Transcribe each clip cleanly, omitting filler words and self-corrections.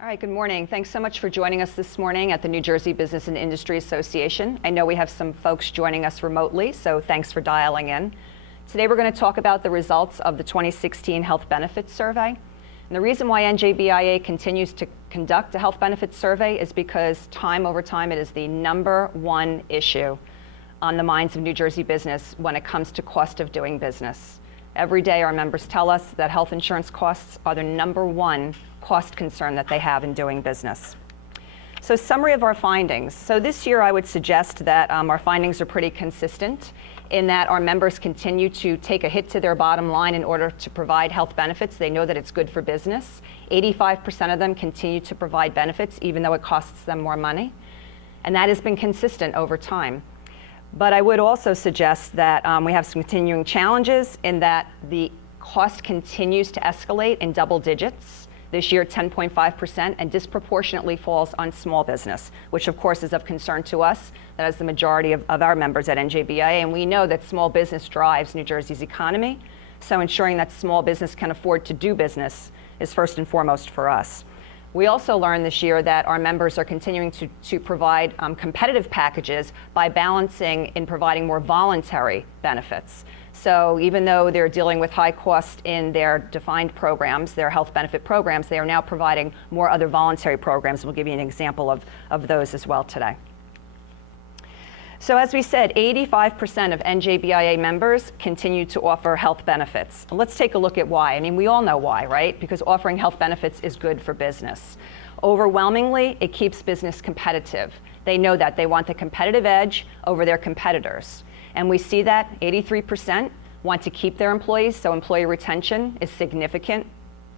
All right, good morning. Thanks so much for joining us this morning at the New Jersey Business and Industry Association. I know we have some folks joining us remotely, so thanks for dialing in. Today we're going to talk about the results of the 2016 Health Benefits Survey. And the reason why NJBIA continues to conduct a health benefits survey is because time over time it is the #1 issue on the minds of New Jersey business when it comes to cost of doing business. Every day our members tell us that health insurance costs are the #1 cost concern that they have in doing business. So summary of our findings. So this year I would suggest that our findings are pretty consistent in that our members continue to take a hit to their bottom line in order to provide health benefits. They know that it's good for business. 85% of them continue to provide benefits even though it costs them more money. And that has been consistent over time. But I would also suggest that we have some continuing challenges in that the cost continues to escalate in double digits. This year, 10.5%, and disproportionately falls on small business, which of course is of concern to us. That is the majority of our members at NJBIA, and we know that small business drives New Jersey's economy. So ensuring that small business can afford to do business is first and foremost for us. We also learned this year that our members are continuing to provide competitive packages by balancing in providing more voluntary benefits. So even though they're dealing with high cost in their defined programs, their health benefit programs, they are now providing more other voluntary programs. We'll give you an example of those as well today. So as we said, 85% of NJBIA members continue to offer health benefits. Let's take a look at why. I mean, we all know why, right? Because offering health benefits is good for business. Overwhelmingly, it keeps business competitive. They know that. They want the competitive edge over their competitors. And we see that 83% want to keep their employees, so employee retention is significant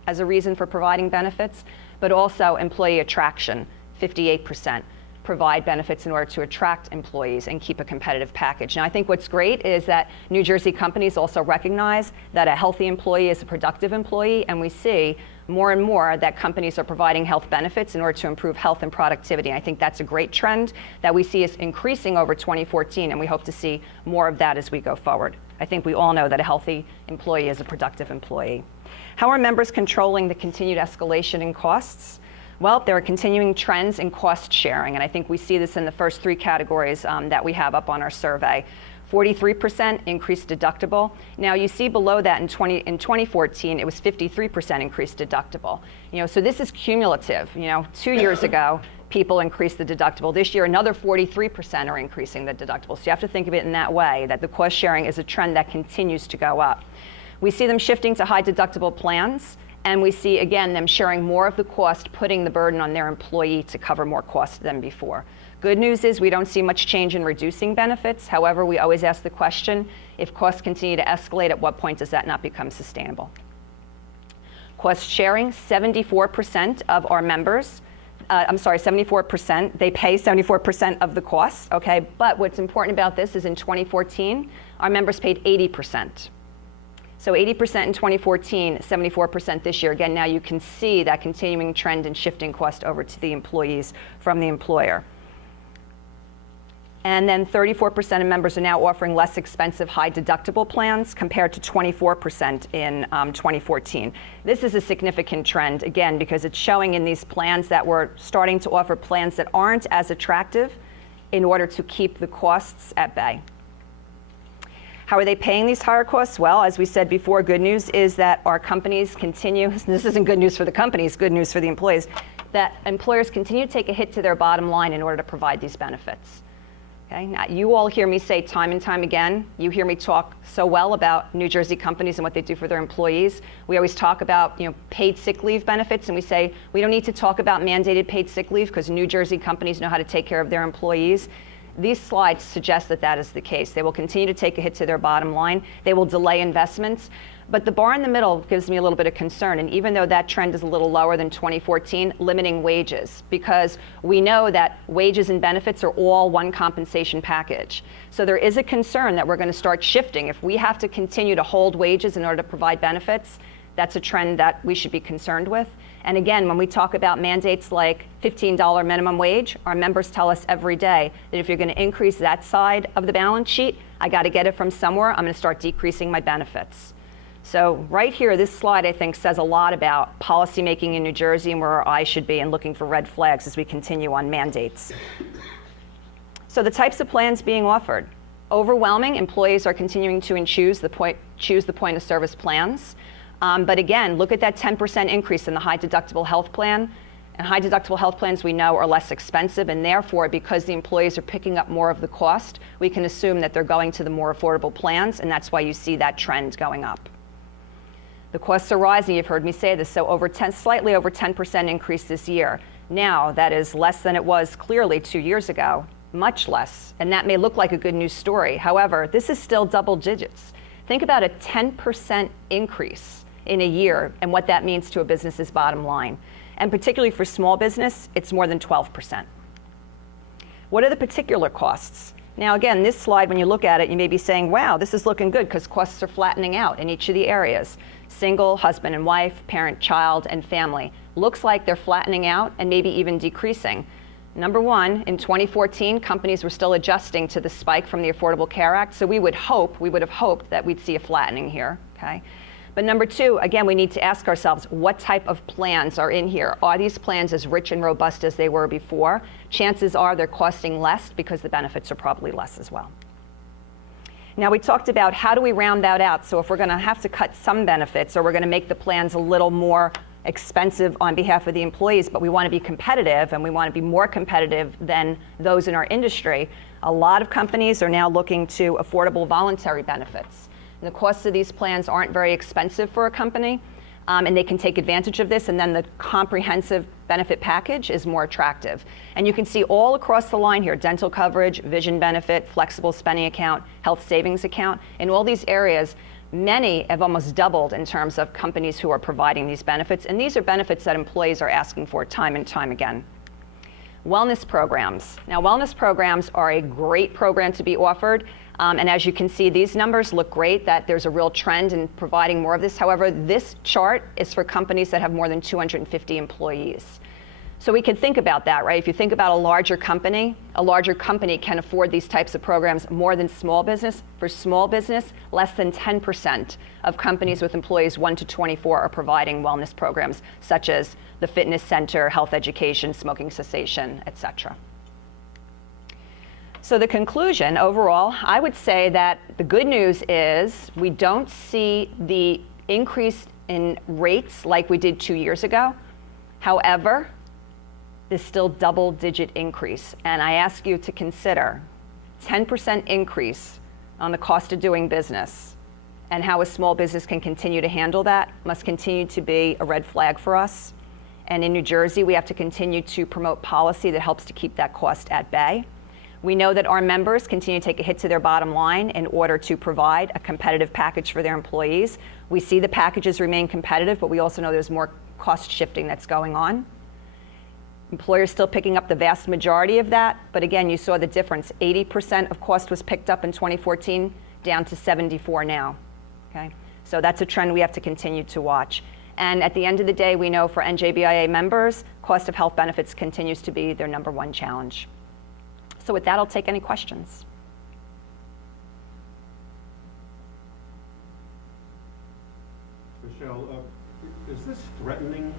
as a reason for providing benefits, but also employee attraction, 58%. Provide benefits in order to attract employees and keep a competitive package. Now, I think what's great is that New Jersey companies also recognize that a healthy employee is a productive employee, and we see more and more that companies are providing health benefits in order to improve health and productivity. And I think that's a great trend that we see is increasing over 2014, and we hope to see more of that as we go forward. I think we all know that a healthy employee is a productive employee. How are members controlling the continued escalation in costs? Well, there are continuing trends in cost sharing, and I think we see this in the first three categories that we have up on our survey. 43% increased deductible. Now you see below that in 2014, it was 53% increased deductible. So this is cumulative. 2 years ago, people increased the deductible. This year, another 43% are increasing the deductible. So you have to think of it in that way, that the cost sharing is a trend that continues to go up. We see them shifting to high deductible plans. And we see, again, them sharing more of the cost, putting the burden on their employee to cover more costs than before. Good news is we don't see much change in reducing benefits. However, we always ask the question, if costs continue to escalate, at what point does that not become sustainable? Cost sharing, 74% of our members, 74%, they pay 74% of the costs, okay? But what's important about this is in 2014, our members paid 80%. So 80% in 2014, 74% this year. Again, now you can see that continuing trend in shifting cost over to the employees from the employer. And then 34% of members are now offering less expensive high deductible plans compared to 24% in 2014. This is a significant trend, again, because it's showing in these plans that we're starting to offer plans that aren't as attractive in order to keep the costs at bay. How are they paying these higher costs? Well, as we said before, good news is that our companies continue, this isn't good news for the companies, good news for the employees, that employers continue to take a hit to their bottom line in order to provide these benefits. Okay? Now, you all hear me say time and time again, you hear me talk so well about New Jersey companies and what they do for their employees. We always talk about paid sick leave benefits, and we say we don't need to talk about mandated paid sick leave because New Jersey companies know how to take care of their employees. These slides suggest that that is the case. They will continue to take a hit to their bottom line. They will delay investments. But the bar in the middle gives me a little bit of concern. And even though that trend is a little lower than 2014, limiting wages, because we know that wages and benefits are all one compensation package. So there is a concern that we're going to start shifting. If we have to continue to hold wages in order to provide benefits, that's a trend that we should be concerned with. And again, when we talk about mandates like $15 minimum wage, our members tell us every day that if you're going to increase that side of the balance sheet, I got to get it from somewhere. I'm going to start decreasing my benefits. So right here, this slide, I think, says a lot about policymaking in New Jersey and where our eyes should be and looking for red flags as we continue on mandates. So the types of plans being offered. Overwhelming, employees are continuing to choose the point of service plans. But again, look at that 10% increase in the high deductible health plan. And high deductible health plans we know are less expensive, and therefore, because the employees are picking up more of the cost, we can assume that they're going to the more affordable plans, and that's why you see that trend going up. The costs are rising, you've heard me say this, so slightly over 10% increase this year. Now, that is less than it was clearly 2 years ago, much less, and that may look like a good news story. However, this is still double digits. Think about a 10% increase in a year and what that means to a business's bottom line. And particularly for small business, it's more than 12%. What are the particular costs? Now again, this slide, when you look at it, you may be saying, wow, this is looking good because costs are flattening out in each of the areas. Single, husband and wife, parent, child, and family. Looks like they're flattening out and maybe even decreasing. Number one, in 2014, companies were still adjusting to the spike from the Affordable Care Act, so we would have hoped that we'd see a flattening here, okay? But number two, again, we need to ask ourselves, what type of plans are in here? Are these plans as rich and robust as they were before? Chances are they're costing less because the benefits are probably less as well. Now, we talked about how do we round that out? So if we're gonna have to cut some benefits or we're gonna make the plans a little more expensive on behalf of the employees, but we want to be competitive and we want to be more competitive than those in our industry, a lot of companies are now looking to affordable voluntary benefits. And the costs of these plans aren't very expensive for a company, and they can take advantage of this, and then the comprehensive benefit package is more attractive. And you can see all across the line here, dental coverage, vision benefit, flexible spending account, health savings account. In all these areas, many have almost doubled in terms of companies who are providing these benefits, and these are benefits that employees are asking for time and time again. Wellness programs. Now, wellness programs are a great program to be offered, and as you can see, these numbers look great, that there's a real trend in providing more of this. However, this chart is for companies that have more than 250 employees. So we can think about that, right? If you think about a larger company can afford these types of programs more than small business. For small business, less than 10% of companies with employees 1 to 24 are providing wellness programs, such as the fitness center, health education, smoking cessation, et cetera. So the conclusion overall, I would say that the good news is we don't see the increase in rates like we did 2 years ago. However, there's still double-digit increase. And I ask you to consider 10% increase on the cost of doing business and how a small business can continue to handle that must continue to be a red flag for us. And in New Jersey, we have to continue to promote policy that helps to keep that cost at bay. We know that our members continue to take a hit to their bottom line in order to provide a competitive package for their employees. We see the packages remain competitive, but we also know there's more cost shifting that's going on. Employers still picking up the vast majority of that, but again, you saw the difference. 80% of cost was picked up in 2014, down to 74 now, okay? So that's a trend we have to continue to watch. And at the end of the day, we know for NJBIA members, cost of health benefits continues to be their #1 challenge. So with that, I'll take any questions. Michelle, is this threatening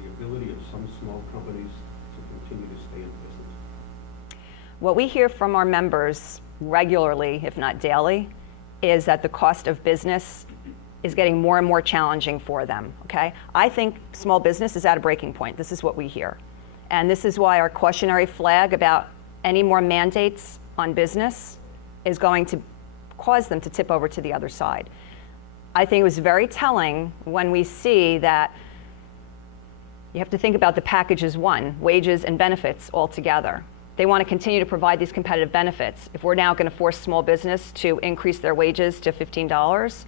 the ability of some small companies to continue to stay in business? What we hear from our members regularly, if not daily, is that the cost of business is getting more and more challenging for them, okay? I think small business is at a breaking point. This is what we hear. And this is why our cautionary flag about any more mandates on business is going to cause them to tip over to the other side. I think it was very telling when we see that you have to think about the package as one, wages and benefits all together. They want to continue to provide these competitive benefits. If we're now going to force small business to increase their wages to $15,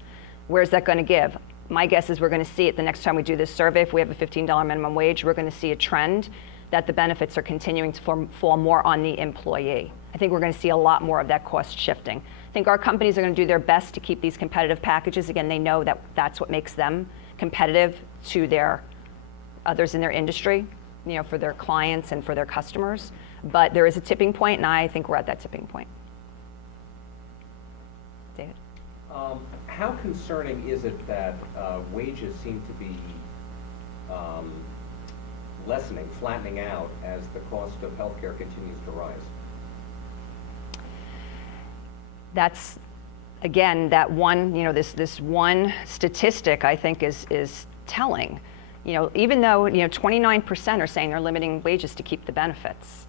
where's that going to give? My guess is we're going to see it the next time we do this survey. If we have a $15 minimum wage, we're going to see a trend that the benefits are continuing to fall more on the employee. I think we're going to see a lot more of that cost shifting. I think our companies are going to do their best to keep these competitive packages. Again, they know that that's what makes them competitive to their others in their industry, you know, for their clients and for their customers. But there is a tipping point, and I think we're at that tipping point. David? How concerning is it that wages seem to be lessening, flattening out as the cost of healthcare continues to rise? That's, again, that one, this one statistic I think is telling. Even though, 29% are saying they're limiting wages to keep the benefits.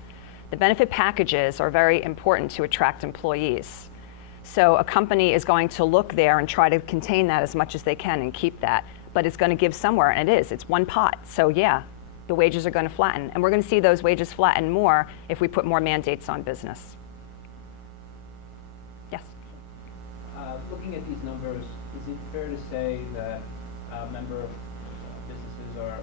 The benefit packages are very important to attract employees. So a company is going to look there and try to contain that as much as they can and keep that, but it's going to give somewhere, and it's one pot. So yeah, the wages are going to flatten, and we're going to see those wages flatten more if we put more mandates on business. Yes? Looking at these numbers, is it fair to say that member businesses are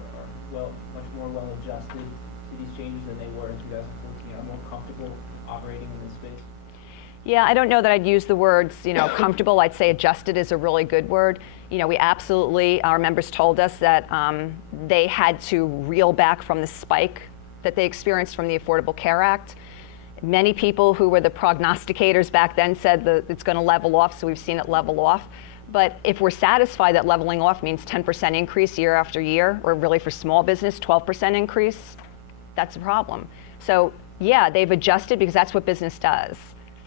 much more well adjusted to these changes than they were in 2014, are more comfortable operating in this space? Yeah, I don't know that I'd use the words, comfortable. I'd say adjusted is a really good word. We absolutely, our members told us that they had to reel back from the spike that they experienced from the Affordable Care Act. Many people who were the prognosticators back then said that it's going to level off, so we've seen it level off. But if we're satisfied that leveling off means 10% increase year after year, or really for small business, 12% increase, that's a problem. So yeah, they've adjusted because that's what business does.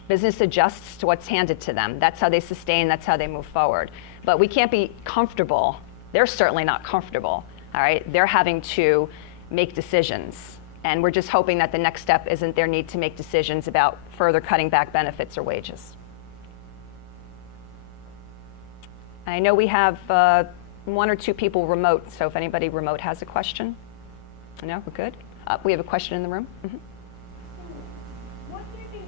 Business adjusts to what's handed to them. That's how they sustain, that's how they move forward. But we can't be comfortable. They're certainly not comfortable, all right? They're having to make decisions. And we're just hoping that the next step isn't their need to make decisions about further cutting back benefits or wages. I know we have one or two people remote, so if anybody remote has a question. No, we're good? We have a question in the room. Mm-hmm. What do you think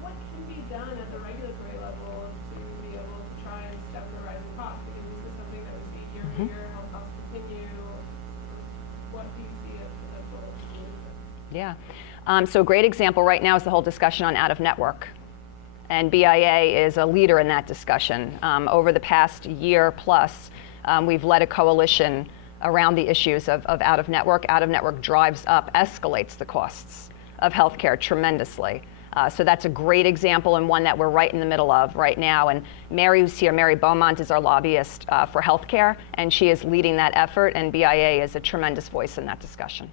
what can be done at the regulatory level to be able to try and stem the rising costs? Because this is something that we see year to year, how costs continue. What do you see as potential solutions? Yeah. So a great example right now is the whole discussion on out-of-network. And BIA is a leader in that discussion. Over the past year plus, we've led a coalition around the issues of out-of-network. Out-of-network drives up, escalates the costs of healthcare tremendously. So that's a great example and one that we're right in the middle of right now. And Mary, who's here, Mary Beaumont, is our lobbyist for healthcare, and she is leading that effort, and BIA is a tremendous voice in that discussion.